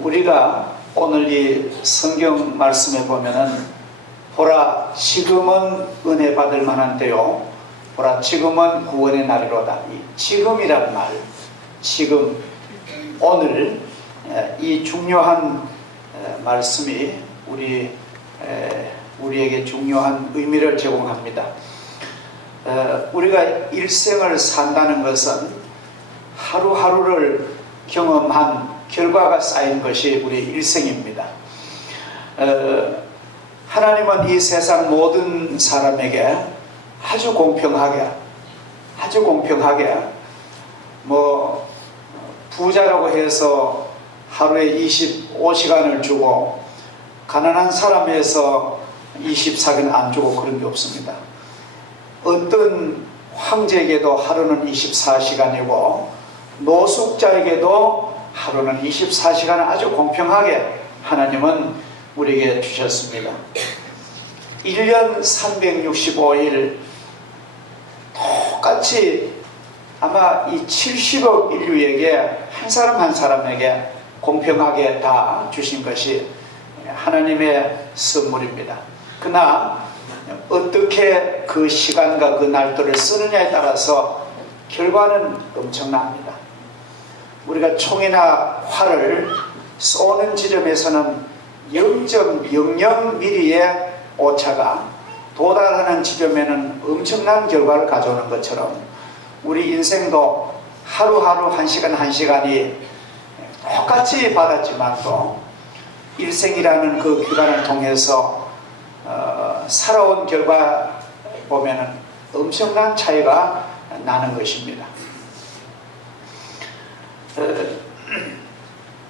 우리가 오늘 이 성경 말씀에 보면은 보라 지금은 은혜 받을 만한 때요 보라 지금은 구원의 날이로다. 이 지금이란 말, 지금 오늘 이 중요한 말씀이 우리에게 중요한 의미를 제공합니다. 우리가 일생을 산다는 것은 하루하루를 경험한 결과가 쌓인 것이 우리 일생입니다. 하나님은 이 세상 모든 사람에게 아주 공평하게 뭐 부자라고 해서 하루에 25시간을 주고 가난한 사람에서 24시간 안 주고 그런 게 없습니다. 어떤 황제에게도 하루는 24시간이고 노숙자에게도 하루는 24시간을 아주 공평하게 하나님은 우리에게 주셨습니다. 1년 365일 똑같이 아마 이 70억 인류에게 한 사람 한 사람에게 공평하게 다 주신 것이 하나님의 선물입니다. 그러나 어떻게 그 시간과 그 날들을 쓰느냐에 따라서 결과는 엄청납니다. 우리가 총이나 활을 쏘는 지점에서는 0.00mm의 오차가 도달하는 지점에는 엄청난 결과를 가져오는 것처럼 우리 인생도 하루하루 한 시간 한 시간이 똑같이 받았지만 또 일생이라는 그 기간을 통해서 살아온 결과 보면은 엄청난 차이가 나는 것입니다.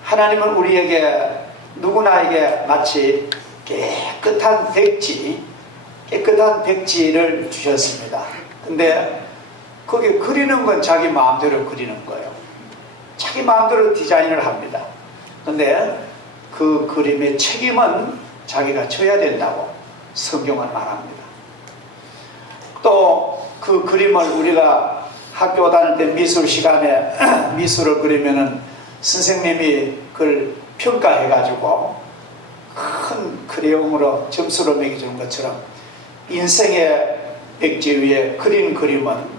하나님은 우리에게 누구나에게 마치 깨끗한 백지를 주셨습니다. 근데 거기 그리는 건 자기 마음대로 그리는 거예요. 자기 마음대로 디자인을 합니다. 근데 그 그림의 책임은 자기가 져야 된다고 성경은 말합니다. 또 그 그림을 우리가 학교 다닐 때 미술 시간에 미술을 그리면은 선생님이 그걸 평가해 가지고 큰 크레용으로 점수를 매겨주는 것처럼 인생의 백지 위에 그린 그림은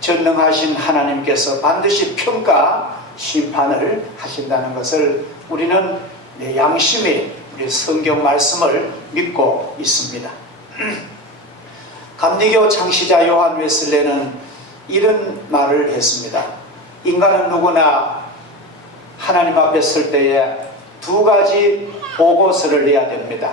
전능하신 하나님께서 반드시 평가 심판을 하신다는 것을 우리는 양심이 우리 성경 말씀을 믿고 있습니다. 감리교 창시자 요한 웨슬레는 이런 말을 했습니다. 인간은 누구나 하나님 앞에 설 때에 두 가지 보고서를 내야 됩니다.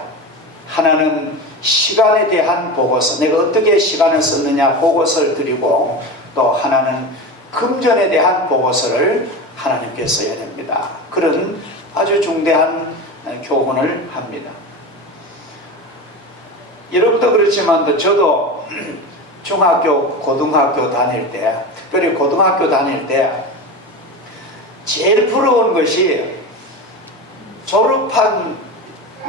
하나는 시간에 대한 보고서, 내가 어떻게 시간을 썼느냐 보고서를 드리고, 또 하나는 금전에 대한 보고서를 하나님께 써야 됩니다. 그런 아주 중대한 교훈을 합니다. 여러분도 그렇지만 저도 중학교, 고등학교 다닐 때, 특별히 고등학교 다닐 때 제일 부러운 것이 졸업한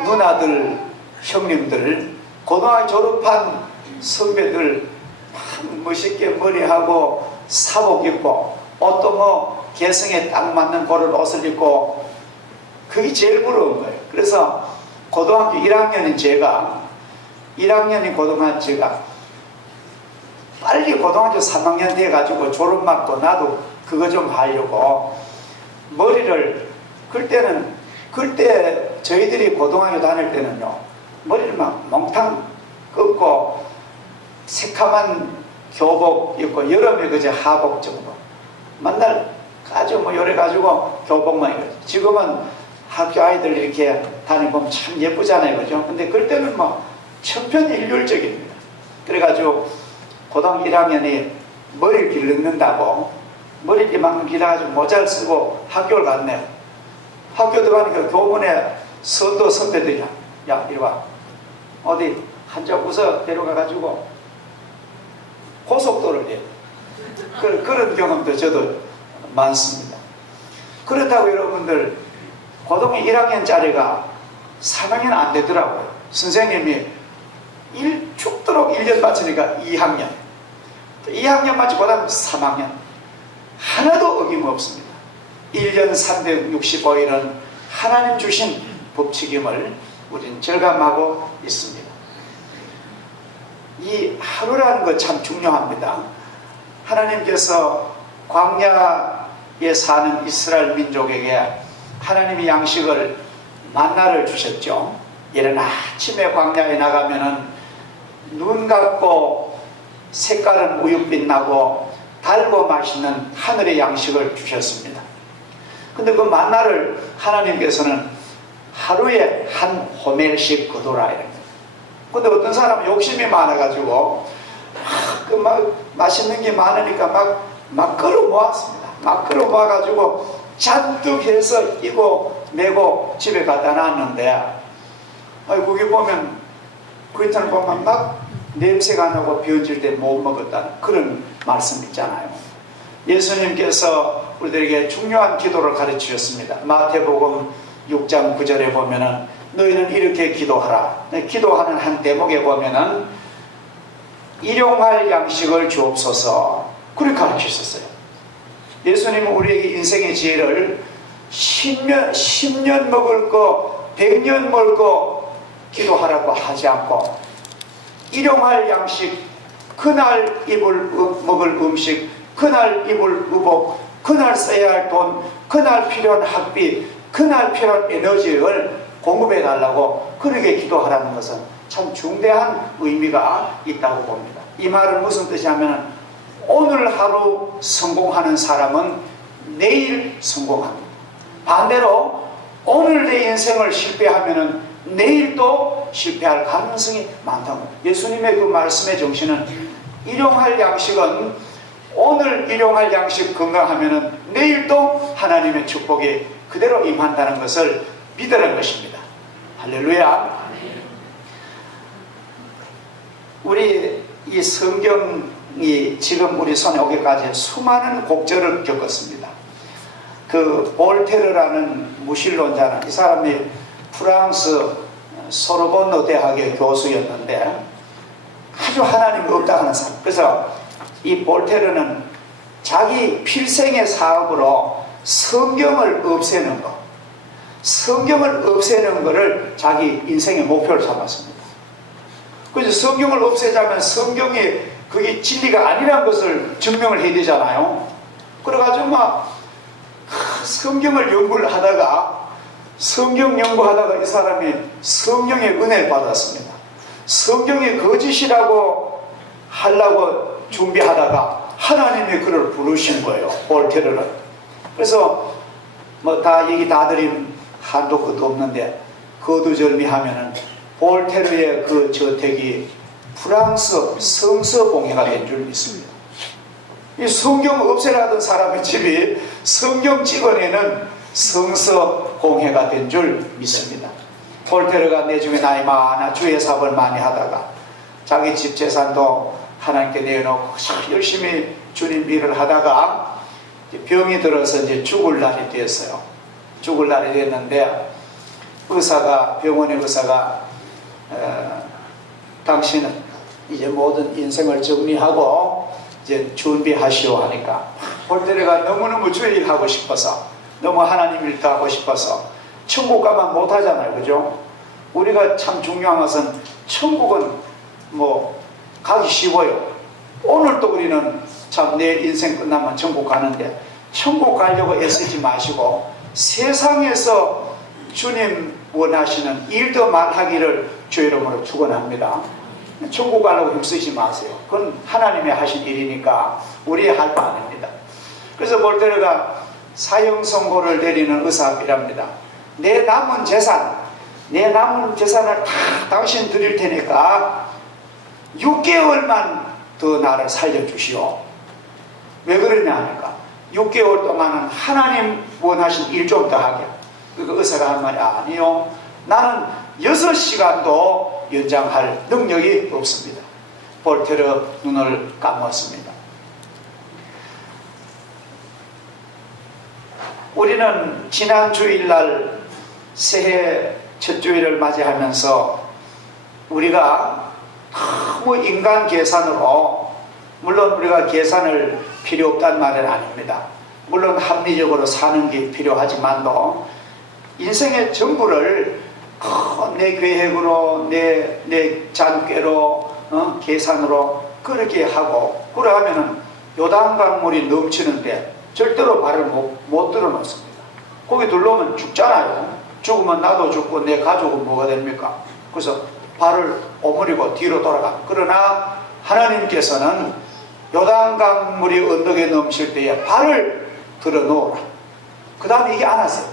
누나들, 형님들, 고등학교 졸업한 선배들 멋있게 머리하고 사복 입고 옷도 뭐 개성에 딱 맞는 고른 옷을 입고 그게 제일 부러운 거예요. 그래서 고등학교 1학년인 제가 빨리 고등학교 3학년 돼가지고 졸업 맞고 나도 그거 좀 하려고 머리를 그때 저희들이 고등학교 다닐 때는요 머리를 막 몽탕 긋고 새카만 교복 입고 여름에 그저 하복 정도 맨날 아주 뭐 요래 가지고 교복만 입어요. 지금은 학교 아이들 이렇게 다니면 참 예쁘잖아요, 그죠? 근데 그때는 뭐 천편일률적입니다. 그래가지고 고등학교 1학년이 머리를 길른다고 머리를 이만큼 길어가지고 모자를 쓰고 학교를 갔네요. 학교 들어가니까 교문에 선도 선배들이 야 이리 와 어디 한쪽 웃어 데려가가지고 고속도로를 해요. 그런 경험도 저도 많습니다. 그렇다고 여러분들 고등학교 1학년짜리가 3학년 안 되더라고요. 선생님이 죽도록 1년 맞추니까 2학년 2학년 맞추고 그 다음 3학년 하나도 어김없습니다. 1년 365일은 하나님 주신 법칙임을 우리는 절감하고 있습니다. 이 하루라는 것 참 중요합니다. 하나님께서 광야에 사는 이스라엘 민족에게 하나님이 양식을 만나를 주셨죠. 이른 아침에 광야에 나가면은 눈 감고 색깔은 우윳빛 나고 달고 맛있는 하늘의 양식을 주셨습니다. 근데 그 만나를 하나님께서는 하루에 한 호멜씩 거두라 이랍니다. 근데 어떤 사람은 욕심이 많아가지고 막 맛있는 게 많으니까 막 끌어 모았습니다. 막 끌어 모아가지고 잔뜩 해서 이고 메고 집에 갖다 놨는데, 거기 보면 그 이틀 보면 막 냄새가 나고 변질 때 못 먹었다는 그런 말씀 있잖아요. 예수님께서 우리들에게 중요한 기도를 가르쳐 주셨습니다. 마태복음 6장 9절에 보면은 너희는 이렇게 기도하라. 기도하는 한 대목에 보면은 일용할 양식을 주옵소서, 그렇게 가르쳐 주셨어요. 예수님은 우리에게 인생의 지혜를 10년 먹을 거 100년 먹을 거 기도하라고 하지 않고, 일용할 양식, 그날 먹을 음식, 그날 입을 의복, 그날 써야 할 돈, 그날 필요한 학비, 그날 필요한 에너지를 공급해 달라고 그렇게 기도하라는 것은 참 중대한 의미가 있다고 봅니다. 이 말은 무슨 뜻이냐면, 오늘 하루 성공하는 사람은 내일 성공합니다. 반대로 오늘 내 인생을 실패하면 내일 또 실패할 가능성이 많다고. 예수님의 그 말씀의 정신은 일용할 양식은 오늘 일용할 양식 건강하면 내일 또 하나님의 축복이 그대로 임한다는 것을 믿으라는 것입니다. 할렐루야. 우리 이 성경이 지금 우리 손에 오기까지 수많은 곡절을 겪었습니다. 그 볼테르라는 무신론자는, 이 사람이 프랑스 소르본노 대학의 교수였는데 아주 하나님이 없다 하는 사람. 그래서 이 볼테르는 자기 필생의 사업으로 성경을 없애는 것, 성경을 없애는 것을 자기 인생의 목표를 삼았습니다. 그래서 성경을 없애자면 성경이 그게 진리가 아니라는 것을 증명을 해야 되잖아요. 그래가지고 막 성경을 연구를 하다가, 성경 연구하다가 이 사람이 성령의 은혜를 받았습니다. 성경이 거짓이라고 하려고 준비하다가 하나님이 그를 부르신 거예요, 볼테르를. 그래서 뭐 다 얘기 다 드리면 한도 끝도 없는데, 거두절미하면은 볼테르의 그 저택이 프랑스 성서공회가 된 줄 믿습니다. 이 성경 없애라던 사람의 집이 성경 찍어내는 성서공회가 된 줄 믿습니다. 볼테르가 내중에 나이 많아 주의 사업을 많이 하다가 자기 집 재산도 하나님께 내어놓고 열심히 주님 일을 하다가 병이 들어서 이제 죽을 날이 됐어요. 죽을 날이 됐는데 병원의 의사가 당신은 이제 모든 인생을 정리하고 이제 준비하시오 하니까, 볼테르가 너무너무 주의 일 하고 싶어서, 너무 하나님 일도 하고 싶어서 천국 가면 못하잖아요, 그죠? 우리가 참 중요한 것은 천국은 뭐 가기 쉬워요. 오늘도 우리는 참 내 인생 끝나면 천국 가는데, 천국 가려고 애쓰지 마시고 세상에서 주님 원하시는 일도 말하기를 주의 이름으로 축원합니다. 천국 가려고 힘쓰지 마세요. 그건 하나님이 하신 일이니까 우리 할 바 아닙니다. 그래서 볼테르가 사형 선고를 내리는 의사합의랍니다. 내 남은 재산을 다 당신 드릴 테니까 6개월만 더 나를 살려주시오. 왜 그러냐 하니까 6개월 동안은 하나님 원하신 일 좀 더 하게. 그러니까 의사가 한 말이, 아니요, 나는 6시간도 연장할 능력이 없습니다. 볼테르 눈을 감았습니다. 우리는 지난 주일날 새해 첫 주일을 맞이하면서 우리가 너무 인간 계산으로, 물론 우리가 계산을 필요 없다는 말은 아닙니다. 물론 합리적으로 사는 게 필요하지만도 인생의 전부를 내 계획으로 내 잔꾀로 계산으로 그렇게 하고 그러하면은 요단강물이 넘치는데 절대로 발을 못 들어놓습니다. 거기 들러오면 죽잖아요. 죽으면 나도 죽고 내 가족은 뭐가 됩니까? 그래서 발을 오므리고 뒤로 돌아가. 그러나 하나님께서는 요단강물이 언덕에 넘칠 때에 발을 들어놓으라. 그 다음에 이게 안 하세요.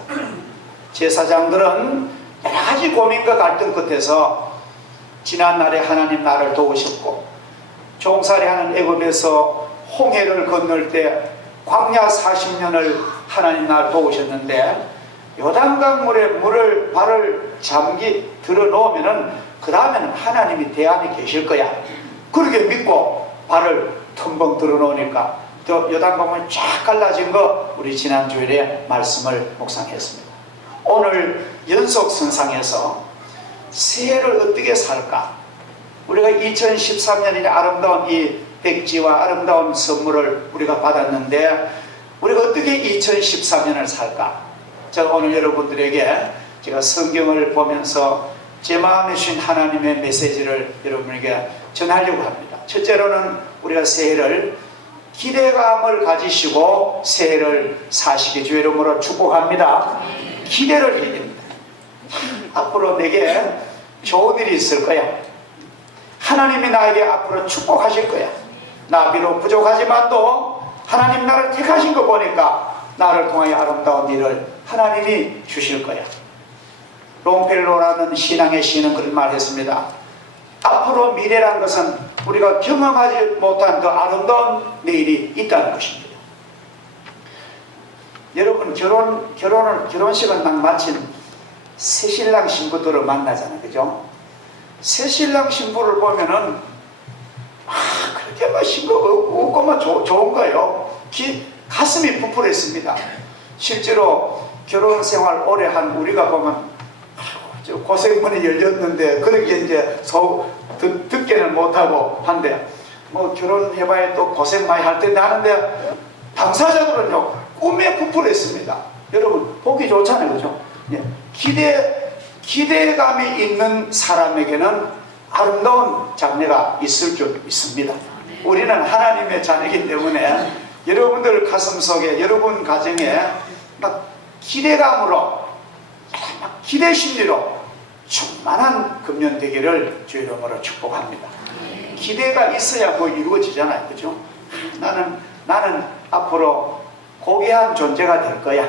제사장들은 여러 가지 고민과 갈등 끝에서 지난날에 하나님 나를 도우셨고 종살이하는 애굽에서 홍해를 건널 때 광야 40년을 하나님 나를 도우셨는데 요단강물에 발을 잠기 들어놓으면은 그 다음에는 하나님이 대안이 계실 거야. 그렇게 믿고 발을 텀벙 들어놓으니까 또 요단강물이 쫙 갈라진 거 우리 지난주일에 말씀을 묵상했습니다. 오늘 연속선상에서 새해를 어떻게 살까? 우리가 2013년에 아름다운 이 백지와 아름다운 선물을 우리가 받았는데 우리가 어떻게 2013년을 살까? 제가 오늘 여러분들에게 제가 성경을 보면서 제 마음에 주신 하나님의 메시지를 여러분에게 전하려고 합니다. 첫째로는 우리가 새해를 기대감을 가지시고 새해를 사시기 주의 이름으로 축복합니다. 기대를 해야 됩니다. 앞으로 내게 좋은 일이 있을 거야. 하나님이 나에게 앞으로 축복하실 거야. 나 비록 부족하지만도 하나님 나를 택하신 거 보니까 나를 통하여 아름다운 일을 하나님이 주실 거야. 롱펠로라는 신앙의 시인은 그런 말 했습니다. 앞으로 미래란 것은 우리가 경험하지 못한 그 아름다운 내일이 있다는 것입니다. 여러분 결혼식을 막 마친 새신랑 신부들을 만나잖아요. 그죠? 새신랑 신부를 보면은 그렇게 막 신부 웃고만 좋은 거예요. 가슴이 부풀했습니다. 실제로 결혼 생활 오래 한 우리가 보면 고생문이 열렸는데 그렇게 이제 듣게는 못하고 한데 뭐 결혼해봐야 또 고생 많이 할 텐데 하는데 당사자들은요 꿈에 부풀했습니다. 여러분 보기 좋잖아요. 그죠? 예. 기대감이 있는 사람에게는 아름다운 장래가 있을 줄 믿습니다. 우리는 하나님의 자녀이기 때문에 여러분들 가슴속에 여러분 가정에 막 기대감으로 막 기대심리로 충만한 금년 되기를 주의 이름으로 축복합니다. 기대가 있어야 뭐 이루어지잖아요. 그죠? 나는 앞으로 고귀한 존재가 될 거야.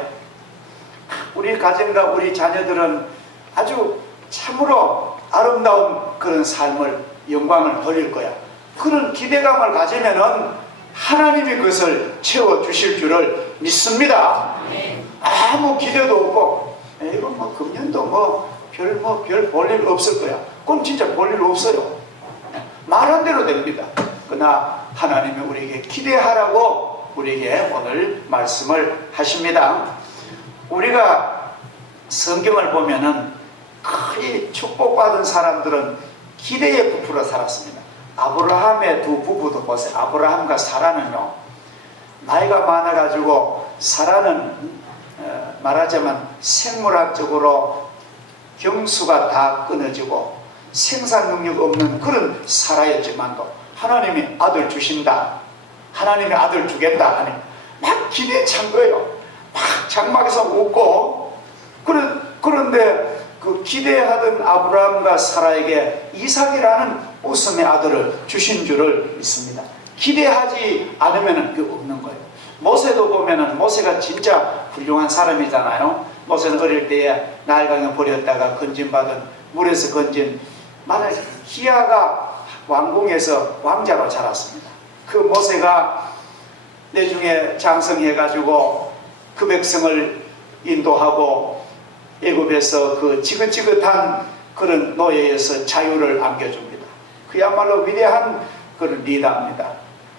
우리 가정과 우리 자녀들은 아주 참으로 아름다운 그런 삶을 영광을 돌릴 거야. 그런 기대감을 가지면은 하나님이 그것을 채워주실 줄을 믿습니다. 아무 기대도 없고 이거 뭐 금년도 별 볼 일 없을 거야. 그럼 진짜 볼 일 없어요. 말한 대로 됩니다. 그러나 하나님이 우리에게 기대하라고 우리에게 오늘 말씀을 하십니다. 우리가 성경을 보면은 거의 축복받은 사람들은 기대에 부풀어 살았습니다. 아브라함의 두 부부도 보세요. 아브라함과 사라는요 나이가 많아가지고 사라는 말하자면 생물학적으로 경수가 다 끊어지고 생산 능력 없는 그런 사라였지만도 하나님이 아들 주신다, 하나님이 아들 주겠다 하니 막 기대에 찬 거예요. 막 장막에서 웃고 그런데 그 기대하던 아브라함과 사라에게 이삭이라는 웃음의 아들을 주신 줄을 믿습니다. 기대하지 않으면 그 없는 거예요. 모세도 보면은 모세가 진짜 훌륭한 사람이잖아요. 모세는 어릴 때에 나일강에 버렸다가 건진받은 물에서 건진 만약 히야가 왕궁에서 왕자로 자랐습니다. 그 모세가 나중에 장성해가지고 그 백성을 인도하고 애굽에서 그 지긋지긋한 그런 노예에서 자유를 안겨줍니다. 그야말로 위대한 그런 리더입니다.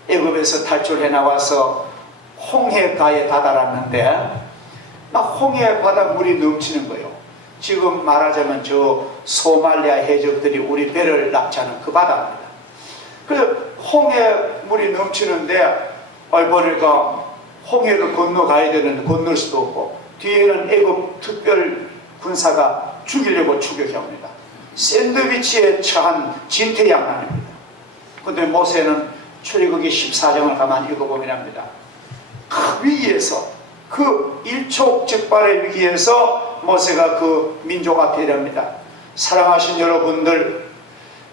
애굽에서 탈출해 나와서 홍해가에 다다랐는데 막 홍해 바다 물이 넘치는 거예요. 지금 말하자면 저 소말리아 해적들이 우리 배를 납치하는 그 바다입니다. 그래서 홍해 물이 넘치는데 보니까 홍해를 건너가야 되는데 건널 수도 없고, 뒤에는 애굽 특별 군사가 죽이려고 추격해옵니다. 샌드위치에 처한 진퇴양난입니다. 그런데 모세는 출애굽기 14장을 가만히 읽어보면 합니다. 그 위기에서, 그 일촉즉발의 위기에서 모세가 그 민족 앞에 이랍니다. 사랑하신 여러분들,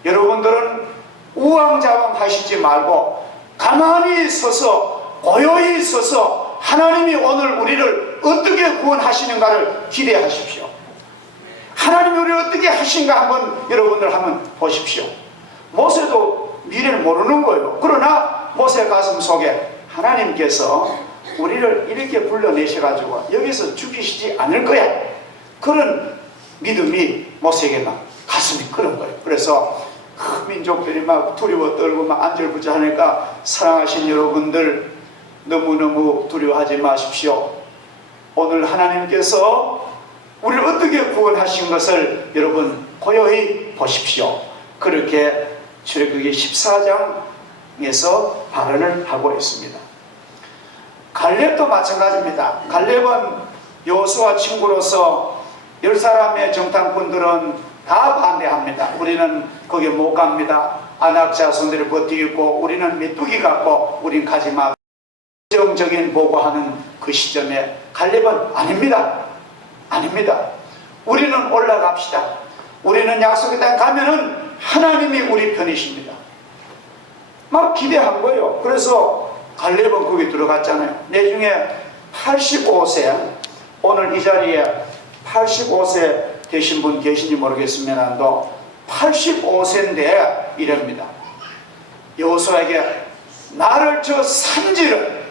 여러분들은 우왕좌왕 하시지 말고 가만히 서서, 고요히 서서 하나님이 오늘 우리를 어떻게 구원하시는가를 기대하십시오. 하나님이 우리를 어떻게 하신가 한번 여러분들 한번 보십시오. 모세도 미래를 모르는 거예요. 그러나 모세 가슴 속에 하나님께서 우리를 이렇게 불러내셔가지고 여기서 죽이시지 않을 거야, 그런 믿음이 모세에게 막 가슴이 끓은 거예요. 그래서 그 민족들이 막 두려워 떨고 막 안절부절하니까, 사랑하신 여러분들, 너무너무 두려워하지 마십시오. 오늘 하나님께서 우리를 어떻게 구원하신 것을 여러분 고요히 보십시오. 그렇게 출애굽기 14장에서 발언을 하고 있습니다. 갈렙도 마찬가지입니다. 갈렙은 여호수아 친구로서 10사람의 정탐꾼들은 다 반대합니다. 우리는 거기에 못 갑니다. 아낙 자손들이 버티고 있고 우리는 메뚜기 같고 우린 가지마. 정적인 보고하는 그 시점에 갈렙은 아닙니다. 아닙니다. 우리는 올라갑시다. 우리는 약속의 땅에 가면은 하나님이 우리 편이십니다. 막 기대한 거예요. 그래서 갈렙은 거기 들어갔잖아요. 나중에 85세, 오늘 이 자리에 85세 되신 분 계신지 모르겠습니다도 85세인데 이럽니다. 여호수아에게 나를 저 산지를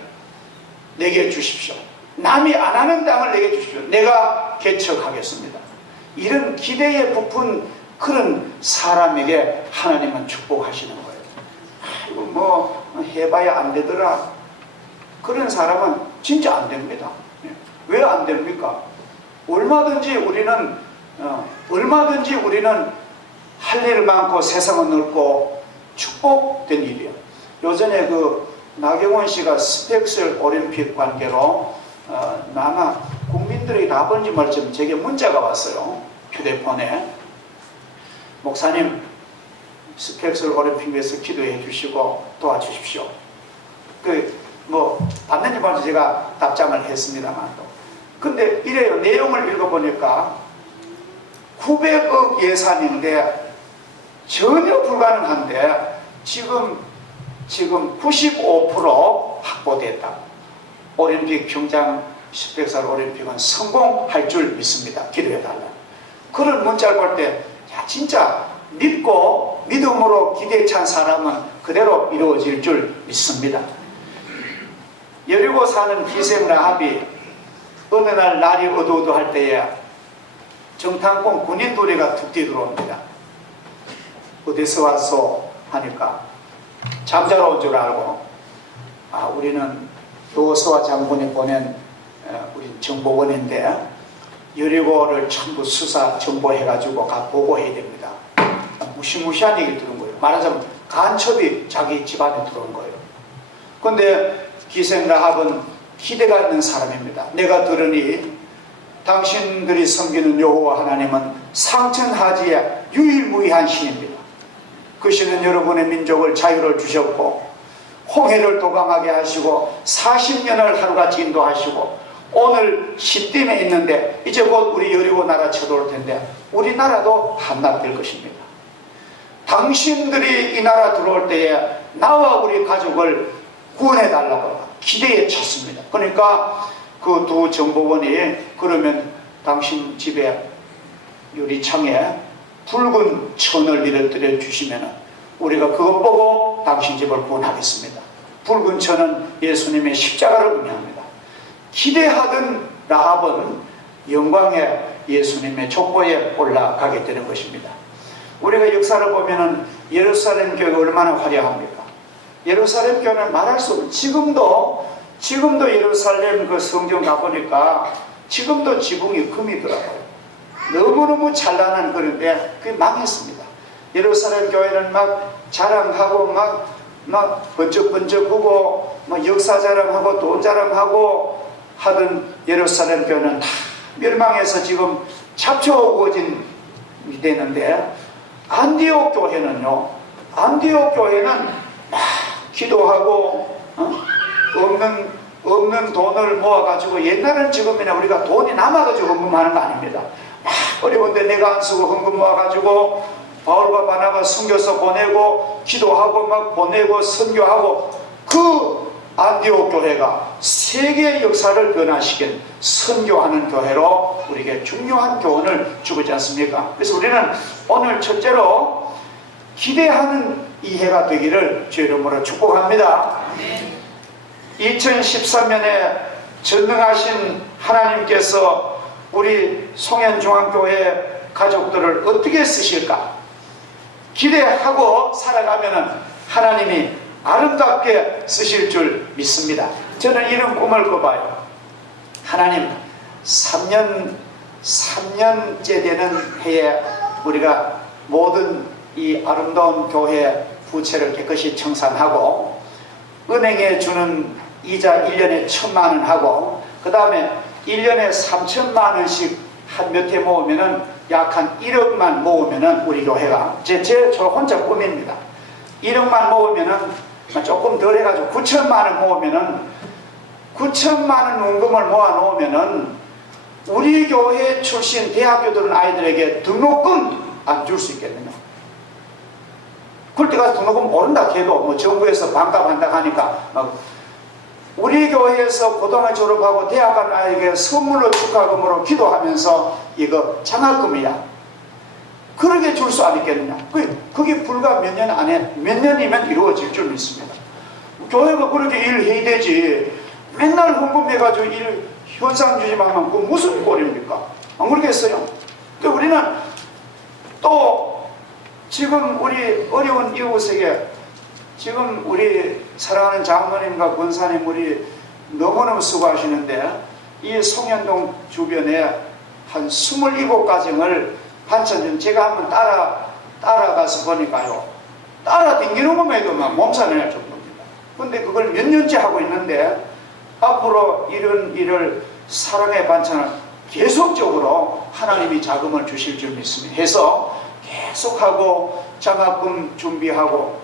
내게 주십시오. 남이 안 하는 땅을 내게 주십시오. 내가 개척하겠습니다. 이런 기대에 부푼 그런 사람에게 하나님은 축복하시는 거예요. 아이고 뭐 해봐야 안 되더라. 그런 사람은 진짜 안 됩니다. 왜 안 됩니까? 얼마든지 우리는 할 일 많고 세상은 넓고 축복된 일이에요. 요전에 그 나경원 씨가 스펙슬 올림픽 관계로 아마 국민들에게 답은지 말쯤 제게 문자가 왔어요. 휴대폰에. 목사님, 스펙슬 올림픽 위해서 기도해 주시고 도와주십시오. 받는지 말지 제가 답장을 했습니다만. 근데 이래요. 내용을 읽어보니까 900억 예산인데 전혀 불가능한데 지금 95% 확보됐다. 올림픽 평창 1000살 올림픽은 성공할 줄 믿습니다. 기도해달라. 그런 문자를 볼 때 진짜 믿고 믿음으로 기대에 찬 사람은 그대로 이루어질 줄 믿습니다. 여리고 사는 기생 라합이 어느 날 날이 어두어두할 때에 정탐꾼 군인 두레가 툭 뛰어들어옵니다. 어디서 왔소? 하니까 잠자러 온 줄 알고, 우리는 여호수아 장군이 보낸 우리 정보원인데 여리고를 전부 수사 정보해가지고 보고해야 됩니다. 무시무시한 얘기를 들은 거예요. 말하자면 간첩이 자기 집안에 들어온 거예요. 그런데 기생 라합은 기대가 있는 사람입니다. 내가 들으니 당신들이 섬기는 여호와 하나님은 상천하지의 유일무이한 신입니다. 그 신은 여러분의 민족을 자유를 주셨고 홍해를 도강하게 하시고 40년을 하루같이 인도하시고 오늘 시딤에 있는데 이제 곧 우리 여리고 나라 쳐들어올 텐데 우리나라도 함락될 것입니다. 당신들이 이 나라 들어올 때에 나와 우리 가족을 구원해달라고 기대에 찼습니다. 그러니까 그 두 정보원이 그러면 당신 집에 유리창에 붉은 천을 밀어뜨려 주시면 우리가 그것 보고 당신 집을 구원하겠습니다. 붉은 천은 예수님의 십자가를 의미합니다. 기대하던 라합은 영광의 예수님의 족보에 올라가게 되는 것입니다. 우리가 역사를 보면은 예루살렘 교회가 얼마나 화려합니까? 예루살렘 교회는 말할 수 없어요. 지금도 예루살렘 그 성경 가보니까 지금도 지붕이 금이더라고요. 너무너무 찬란한 그런데 그게 망했습니다. 예루살렘 교회는 막 자랑하고 막 번쩍번쩍하고 뭐 역사 자랑하고 돈 자랑하고 하던 예루살렘 교회는 다 멸망해서 지금 잡초오거진 되는데, 안디옥 교회는요, 안디옥 교회는 막 기도하고 없는 돈을 모아가지고, 옛날에는 지금이나 우리가 돈이 남아가지고 헌금하는 거 아닙니다. 막 어려운데 내가 안 쓰고 헌금 모아가지고 바울과 바나바 선교서 보내고 기도하고 막 보내고 선교하고, 그 안디옥 교회가 세계의 역사를 변화시킨 선교하는 교회로 우리에게 중요한 교훈을 주고지 않습니까? 그래서 우리는 오늘 첫째로 기대하는 이 해가 되기를 주의 이름으로 축복합니다. 2013년에 전능하신 하나님께서 우리 송현중앙교회 가족들을 어떻게 쓰실까? 기대하고 살아가면 하나님이 아름답게 쓰실 줄 믿습니다. 저는 이런 꿈을 꿔봐요. 하나님, 3년째 되는 해에 우리가 모든 이 아름다운 교회 부채를 깨끗이 청산하고, 은행에 주는 이자 1년에 1,000만 원 하고, 그 다음에 1년에 3천만 원씩 한 몇 해 모으면은 약 한 1억만 모으면은 우리 교회가, 저 혼자 꿈입니다. 1억만 모으면은 조금 덜 해가지고 9천만 원 모으면은, 9천만 원 원금을 모아 놓으면은 우리 교회 출신 대학교 들은 아이들에게 등록금 안 줄 수 있겠느냐. 그럴 때 가서 등록금 오른다 해도 뭐 정부에서 반값 한다 하니까 막 우리 교회에서 고등학교 졸업하고 대학 간 아이에게 선물로 축하금으로 기도하면서 이거 장학금이야. 그러게 줄 수 있겠느냐. 그게 불과 몇 년 안에, 몇 년이면 이루어질 줄 믿습니다. 교회가 그렇게 일해야 되지. 맨날 헌금해가지고 현상 주지만 하면 그 무슨 꼴입니까? 안 그러겠어요? 우리는 또 지금 우리 어려운 이웃에게, 지금 우리 사랑하는 장로님과 권사님 우리 너무너무 수고하시는데, 이 송현동 주변에 한 27가정을 반찬 좀 제가 한번 따라가서 보니까요, 따라 댕기는 것만 해도 막 몸살날 정도입니다. 근데 그걸 몇 년째 하고 있는데, 앞으로 이런 일을 사랑의 반찬을 계속적으로 하나님이 자금을 주실 줄 믿습니다. 해서 계속하고 장학금 준비하고,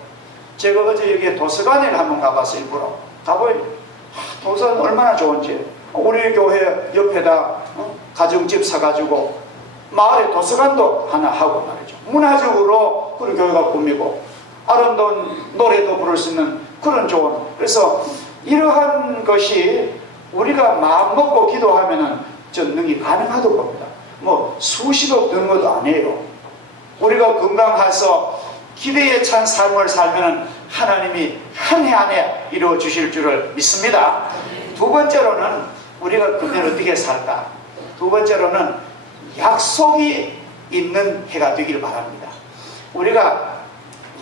제가 어제 여기 도서관에 한번 가봤어요. 일부러 가보니 도서관 얼마나 좋은지, 우리 교회 옆에다 가정집 사가지고 마을에 도서관도 하나 하고 말이죠. 문화적으로 그런 교회가 꾸미고 아름다운 노래도 부를 수 있는 그런 좋은, 그래서 이러한 것이 우리가 마음 먹고 기도하면은 전능이 가능하다고 봅니다. 뭐 수십억 드는 것도 아니에요. 우리가 건강해서 기대에 찬 삶을 살면은 하나님이 한 해 한 해 이루어 주실 줄을 믿습니다. 두 번째로는 우리가 그러면 어떻게 살까? 두 번째로는 약속이 있는 해가 되길 바랍니다. 우리가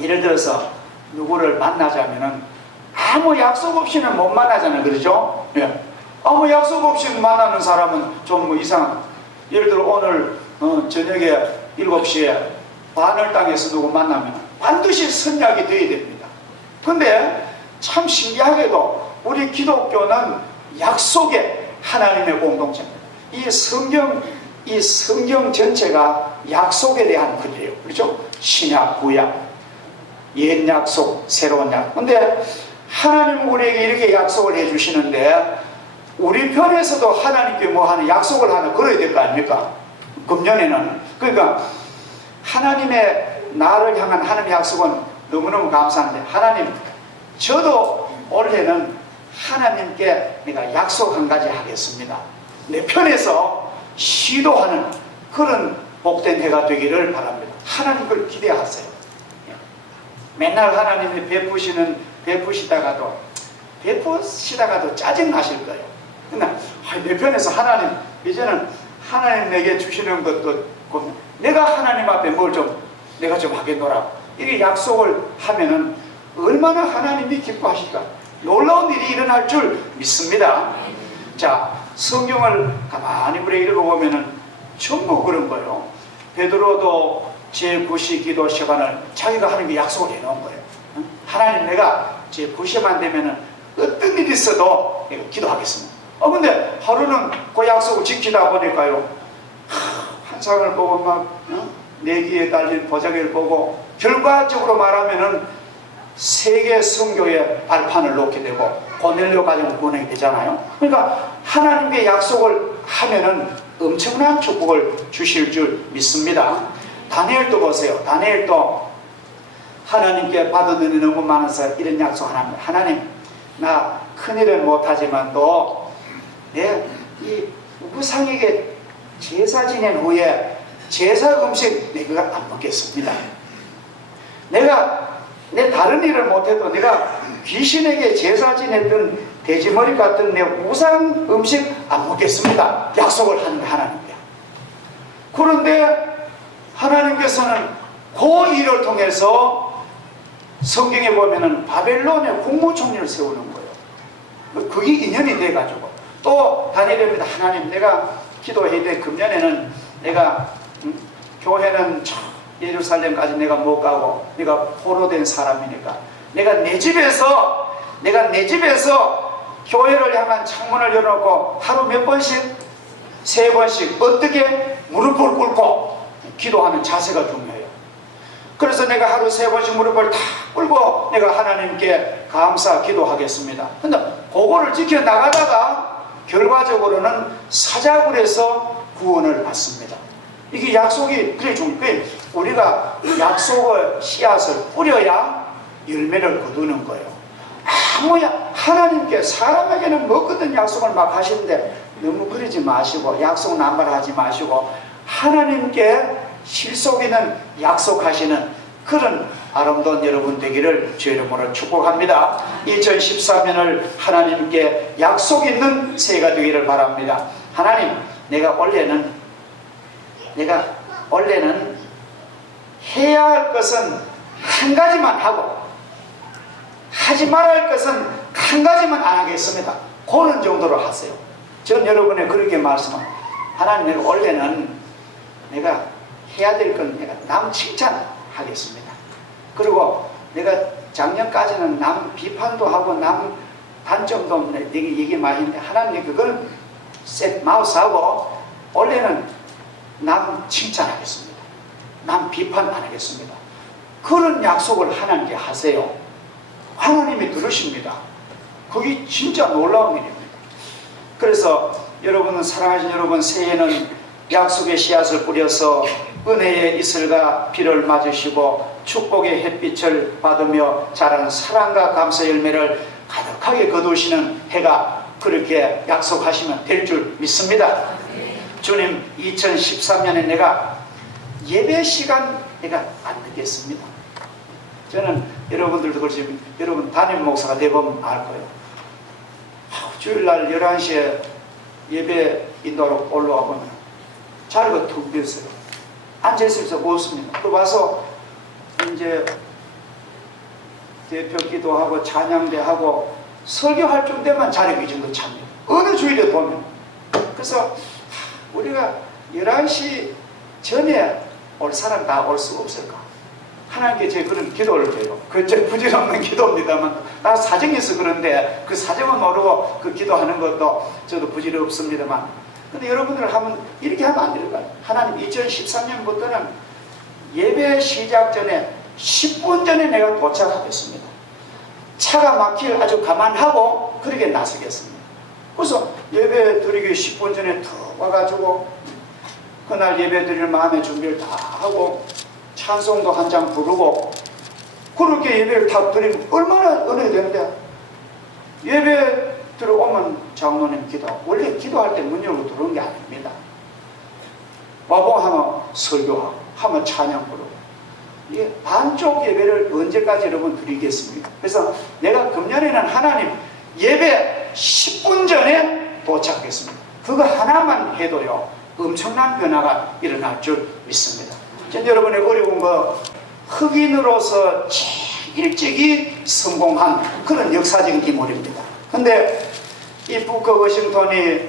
예를 들어서 누구를 만나자면은 아무 약속 없이는 못 만나잖아요. 그렇죠? 예. 아무 약속 없이 만나는 사람은 좀 뭐 이상한. 예를 들어 오늘 저녁에 7시에 바늘 땅에서 누구 만나면 반드시 선약이 되어야 됩니다. 근데 참 신기하게도 우리 기독교는 약속의 하나님의 공동체입니다. 이 성경 전체가 약속에 대한 글이에요. 그렇죠? 신약, 구약, 옛 약속, 새로운 약속. 근데 하나님은 우리에게 이렇게 약속을 해주시는데, 우리 편에서도 하나님께 뭐 하는 약속을 하나 걸어야 될 거 아닙니까? 금년에는. 그러니까 하나님의 나를 향한 하나님의 약속은 너무너무 감사한데, 하나님, 저도 올해는 하나님께 내가 약속 한 가지 하겠습니다. 내 편에서 시도하는 그런 복된 해가 되기를 바랍니다. 하나님 걸 기대하세요. 맨날 하나님이 베푸시다가도 짜증나실 거예요. 그러나 내 편에서 하나님, 이제는 하나님 내게 주시는 것도 내가 하나님 앞에 내가 좀 하겠노라, 이렇게 약속을 하면은 얼마나 하나님이 기뻐하실까. 놀라운 일이 일어날 줄 믿습니다. 자, 성경을 가만히 우리 읽어보면은 전부 그런 거예요. 베드로도 제9시 기도 시간을 자기가 하는 게 약속을 해놓은 거예요. 하나님, 내가 제9시만 되면은 어떤 일이 있어도 내가 기도하겠습니다. 근데 하루는 그 약속을 지키다 보니까요, 환상을 보고 막 내기에 달린 보자기를 보고, 결과적으로 말하면은 세계 선교의 발판을 놓게 되고 고넬료 가정을 구원하게 되잖아요. 그러니까 하나님께 약속을 하면은 엄청난 축복을 주실 줄 믿습니다. 다니엘도 보세요. 다니엘도 하나님께 받은 은혜 너무 많아서 이런 약속 하나 합니다. 하나님, 나 큰일은 못하지만 또 내 이 우상에게 제사 지낸 후에 제사 음식 내가 안 먹겠습니다. 내가 내 다른 일을 못해도 내가 귀신에게 제사 지냈던 돼지머리 같은 내 우상 음식 안 먹겠습니다. 약속을 하는 하나님께. 그런데 하나님께서는 그 일을 통해서 성경에 보면은 바벨론의 국무총리를 세우는 거예요. 그게 인연이 돼가지고 또 다니엘입니다. 하나님, 내가 기도해야 돼. 금년에는 내가 교회는 예루살렘까지 내가 못 가고 내가 포로된 사람이니까 내가 내 집에서 교회를 향한 창문을 열어놓고 하루 몇 번씩, 3번씩 어떻게 무릎을 꿇고 기도하는 자세가 중요해요. 그래서 내가 하루 3번씩 무릎을 다 꿇고 내가 하나님께 감사 기도하겠습니다. 근데 그거를 지켜나가다가 결과적으로는 사자굴에서 구원을 받습니다. 이게 약속이 그래 중요해요. 우리가 약속의 씨앗을 뿌려야 열매를 거두는 거예요. 아무야 하나님께 사람에게는 뭐거든 약속을 막 하시는데 너무 그러지 마시고 약속 남발하지 마시고 하나님께 실속있는 약속하시는 그런 아름다운 여러분 되기를 주 이름으로 축복합니다. 2013년을 하나님께 약속 있는 새해가 되기를 바랍니다. 하나님, 내가 원래는 해야 할 것은 한 가지만 하고 하지 말아야 할 것은 한 가지만 안 하겠습니다. 그런 정도로 하세요. 전 여러분의 그렇게 말씀합니다. 하나님, 내가 원래는 내가 해야 될 건 내가 남 칭찬하겠습니다. 그리고 내가 작년까지는 남 비판도 하고 남 단점도 없네 얘기 많이 했는데 하나님 그걸 셋 마우스하고 원래는 남 칭찬하겠습니다. 남 비판 안 하겠습니다. 그런 약속을 하나님께 하세요. 하나님이 들으십니다. 그게 진짜 놀라운 일입니다. 그래서 여러분은, 사랑하신 여러분, 새해에는 약속의 씨앗을 뿌려서 은혜의 이슬과 비를 맞으시고 축복의 햇빛을 받으며 자란 사랑과 감사 열매를 가득하게 거두시는 해가 그렇게 약속하시면 될 줄 믿습니다. 주님, 2013년에 내가 예배 시간 내가 안 늦겠습니다. 저는 여러분들도 그렇지만 여러분 담임 목사가 되면 알 거예요. 주일날 11시에 예배 인도하러 올라와 보면 자리가 텅 비었어요. 앉아있어서 못 씁니다. 또 와서 이제 대표 기도하고 찬양대 하고 설교할 쯤 되면 자리가 이 정도 찹니다. 어느 주일에 보면. 그래서 우리가 11시 전에 올 사람 다 올 수 없을까? 하나님께 제 그런 기도를 드려요. 그저 부질없는 기도입니다만 나 사정이 있어 그런데 그 사정은 모르고 그 기도하는 것도 저도 부질없습니다만, 근데 여러분들 하면 이렇게 하면 안 될까요? 하나님, 2013년부터는 예배 시작 전에 10분 전에 내가 도착하겠습니다. 차가 막힐 아주 감안하고 그렇게 나서겠습니다. 그래서 예배 드리기 10분 전에 턱 와가지고 그날 예배 드릴 마음의 준비를 다 하고 찬송도 한 장 부르고 그렇게 예배를 다 드리면 얼마나 은혜가 되는데, 예배 들어오면 장로님 기도, 원래 기도할 때 문 열고 들어오는 게 아닙니다. 와봉하면 설교하고 하면 찬양 부르고, 이게 반쪽 예배를 언제까지 여러분 드리겠습니까? 그래서 내가 금년에는 하나님 예배 10분 전에 도착했습니다. 그거 하나만 해도요 엄청난 변화가 일어날 줄 믿습니다. 전 여러분의 어려운 거 흑인으로서 제일 일찍이 성공한 그런 역사적인 인물입니다. 근데 이 부커 워싱턴이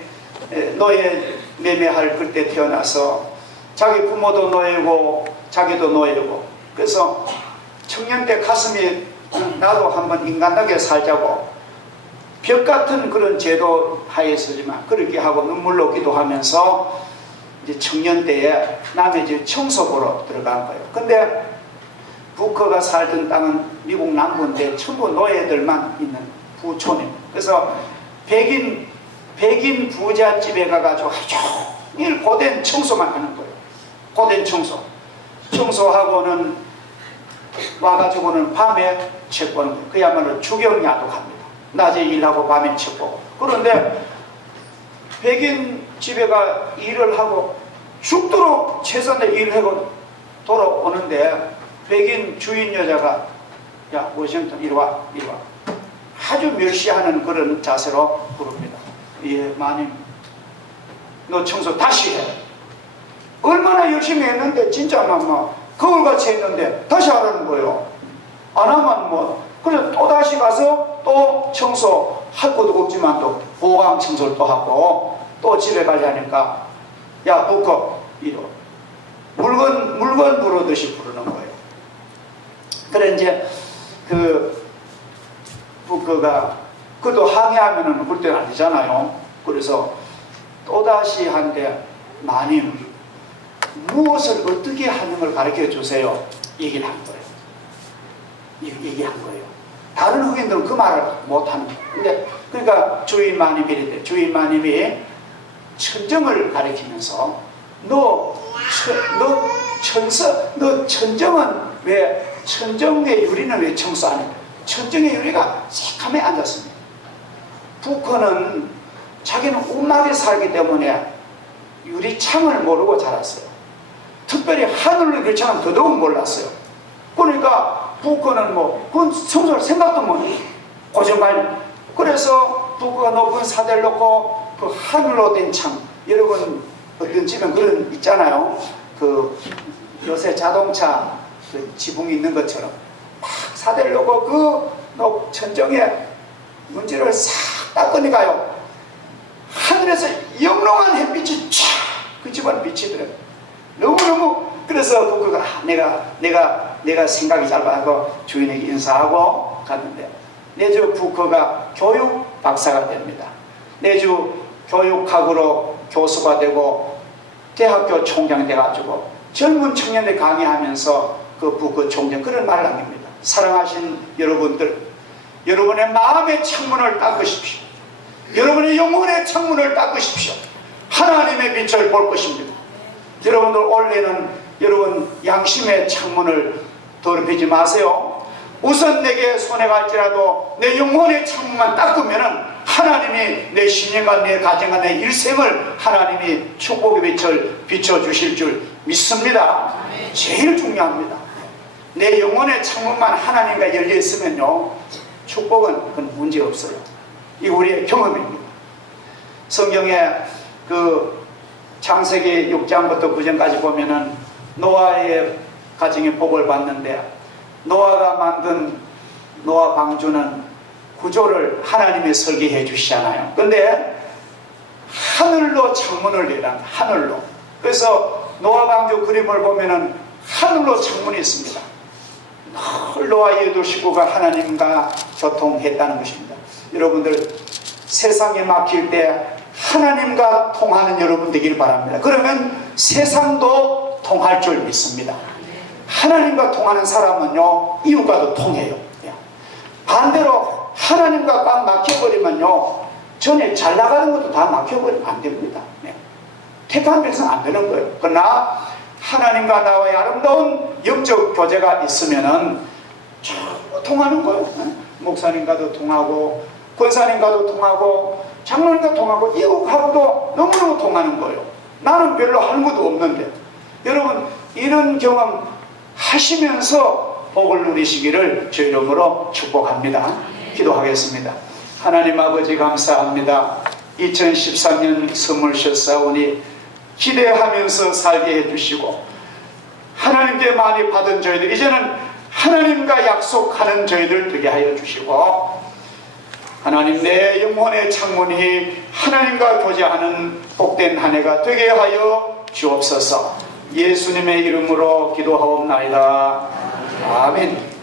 노예 매매할 그때 태어나서 자기 부모도 노예고 자기도 노예고, 그래서 청년 때 가슴이 나도 한번 인간답게 살자고 벽 같은 그런 제도 하에서지만 그렇게 하고 눈물로 기도하면서 이제 청년 때에 남의 집 청소부로 들어간 거예요. 근데 부커가 살던 땅은 미국 남부인데 전부 노예들만 있는 부촌입니다. 그래서 백인 부잣집에 가가지고 하루 종일 고된 청소만 하는 거예요. 고된 청소. 청소하고는 와가지고는 밤에 책 보는 거예요. 그야말로 주경야도 갑니다. 낮에 일하고 밤에 책 보고. 그런데 백인 집에가 일을 하고 죽도록 최선의 일을 하고 돌아오는데 백인 주인 여자가 야 워싱턴 이리 와 이리 와 아주 멸시하는 그런 자세로 부릅니다. 예 마님 너 청소 다시 해. 얼마나 열심히 했는데 진짜 막 거울같이 했는데 다시 하라는 거예요. 안 하면 뭐 그래서 또 다시 가서 또 청소할 것도 없지만 또 보강 청소를 또 하고 또 집에 가려니까 야 부커 이리 와. 물건 부르듯이 부르는 거예요. 그래 이제 그 부커가 그도 항의하면은 볼 때는 안 되잖아요. 그래서 또다시 한데 마님 무엇을 어떻게 하는 걸 가르쳐 주세요. 얘기를 한 거예요. 얘기한 거예요. 다른 흑인들은 그 말을 못하는 거예요. 근데 그러니까 주인 마님이 이랬대. 주인 마님이 천정을 가리키면서 너 천정은 왜 천정의 유리는 왜 청소 안 해? 천정의 유리가 새카매 앉았습니다. 부커는 자기는 음악에 살기 때문에 유리창을 모르고 자랐어요. 특별히 하늘로 유리창은 더더욱 몰랐어요. 그러니까 부커는 그건 청소할 생각도 못해. 고정관. 그래서 부커가 높은 사대를 놓고 그 하늘로 된 창, 여러분 어떤 집은 그런 있잖아요. 그 요새 자동차 그 지붕이 있는 것처럼 막 사대를 놓고 그 천정에 문지를 싹 닦으니까요. 하늘에서 영롱한 햇빛이 쫙 그 집안에 비치더라고요. 너무너무 그래서 부커가 내가 생각이 짧아서 주인에게 인사하고 갔는데 내주 부커가 교육 박사가 됩니다. 내주 교육학으로 교수가 되고 대학교 총장이 돼가지고 젊은 청년들 강의하면서 그 부커 총장 그런 말을 남깁니다. 사랑하신 여러분들, 여러분의 마음의 창문을 닦으십시오. 여러분의 영혼의 창문을 닦으십시오. 하나님의 빛을 볼 것입니다. 여러분들 올해는 여러분 양심의 창문을 더럽히지 마세요. 우선 내게 손해가 할지라도 내 영혼의 창문만 닦으면은 하나님이 내 신령과 내 가정과 내 일생을 하나님이 축복의 빛을 비춰주실 줄 믿습니다. 제일 중요합니다. 내 영혼의 창문만 하나님과 열려있으면요 축복은 그건 문제없어요. 이 우리의 경험입니다. 성경에 그 창세기 6장부터 9장까지 보면은 노아의 가정의 복을 받는데 노아가 만든 노아 방주는 구조를 하나님이 설계해 주시잖아요. 근데 하늘로 창문을 내란 하늘로. 그래서 노아 방주 그림을 보면은 하늘로 창문이 있습니다. 늘 노아의 8식구가 하나님과 교통했다는 것입니다. 여러분들 세상에 막힐 때 하나님과 통하는 여러분 되길 바랍니다. 그러면 세상도 통할 줄 믿습니다. 하나님과 통하는 사람은요 이웃과도 통해요. 반대로 하나님과 꽉 막혀버리면요 전에 잘 나가는 것도 다 막혀버리면 안 됩니다. 택한 백성은 안 되는 거예요. 그러나 하나님과 나와의 아름다운 영적 교제가 있으면은 전부 통하는 거예요. 목사님과도 통하고 권사님과도 통하고 장로님과 통하고 이웃하고도 너무너무 통하는 거예요. 나는 별로 하는 것도 없는데. 여러분 이런 경험 하시면서 복을 누리시기를 주 이름으로 축복합니다. 기도하겠습니다. 하나님 아버지 감사합니다. 2013년 선물 주셨사오니 기대하면서 살게 해주시고 하나님께 많이 받은 저희들 이제는 하나님과 약속하는 저희들 되게 하여 주시고 하나님 내 영혼의 창문이 하나님과 교제하는 복된 한 해가 되게 하여 주옵소서. 예수님의 이름으로 기도하옵나이다. 아멘.